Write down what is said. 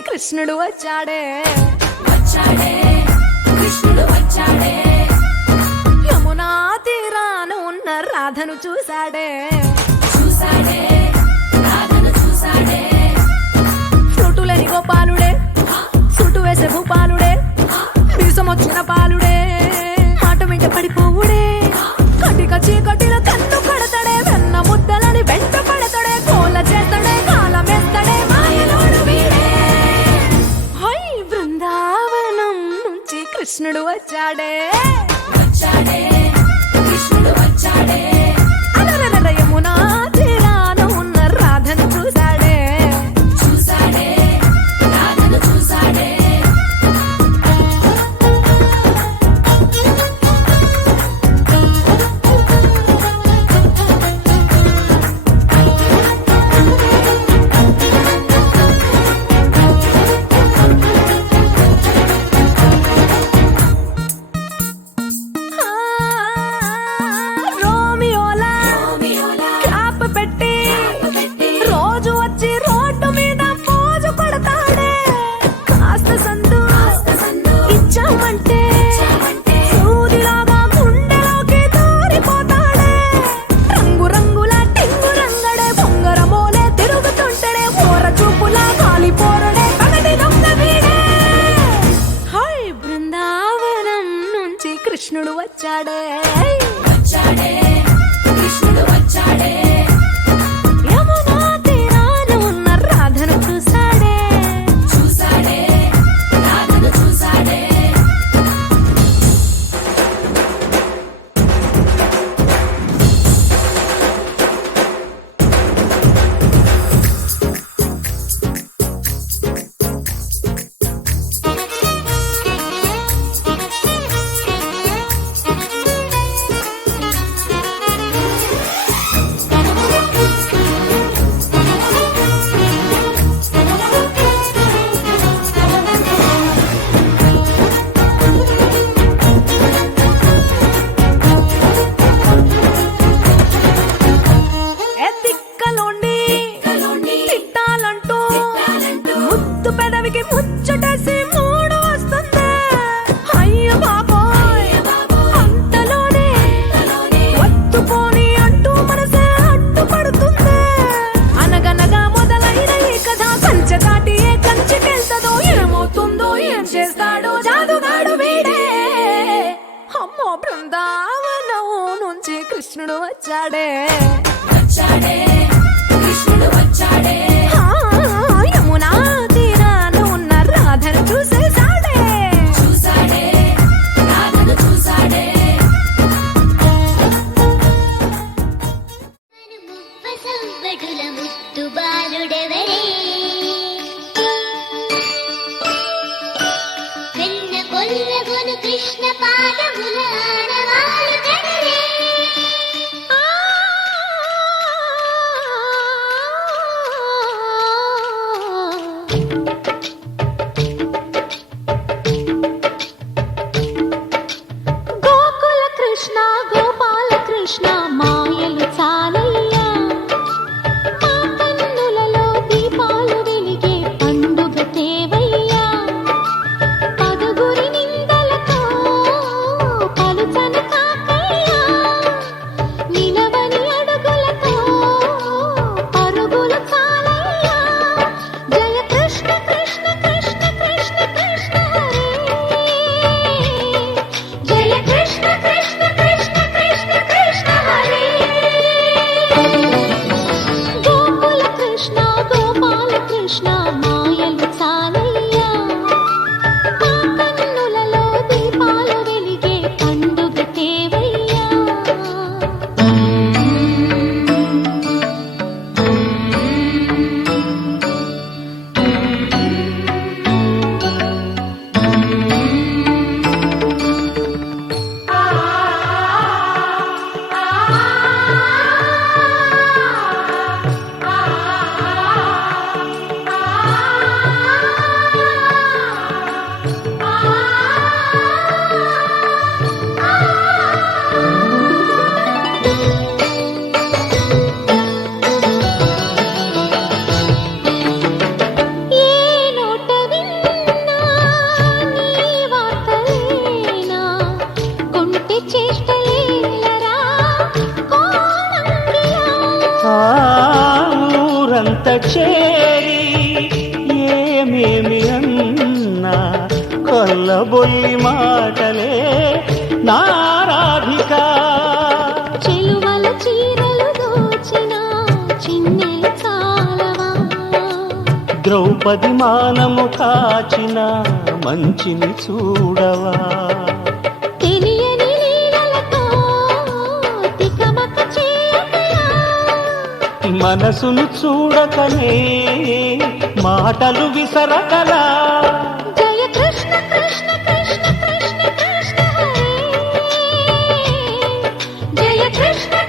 కృష్ణుడు వచ్చాడే. వచ్చాడే. రాధను చూసాడే. చూసాడే చుట్టులేని గోపాలుడే చుట్టు వేసే భూపాలుడే మీసం వచ్చిన పాలుడే. మాట మీద పడిపోవుడే. కటిక చీకటి కన్ను పడతాడే వెన్న కోల నుంచి కృష్ణుడు వచ్చాడే. వచ్చాడే కృష్ణుడు వచ్చాడే. వచ్చాడే. కృష్ణుడు వచ్చాడే. బృందావనం నుంచి కృష్ణుడు వచ్చాడే. వచ్చాడే కృష్ణుడు వచ్చాడే. மாயல் చేరి ఏమేమి అన్నా కొల్లబొల్లి మాటలే నారాధిక. చెలువల చీరలు దోచిన చిన్నెలు చాలవా? ద్రౌపది మానము కాచిన మంచిని చూడవా? అట్టి మనసును చూడకనే మాటలు విసరకలా. జయ కృష్ణ కృష్ణ కృష్ణ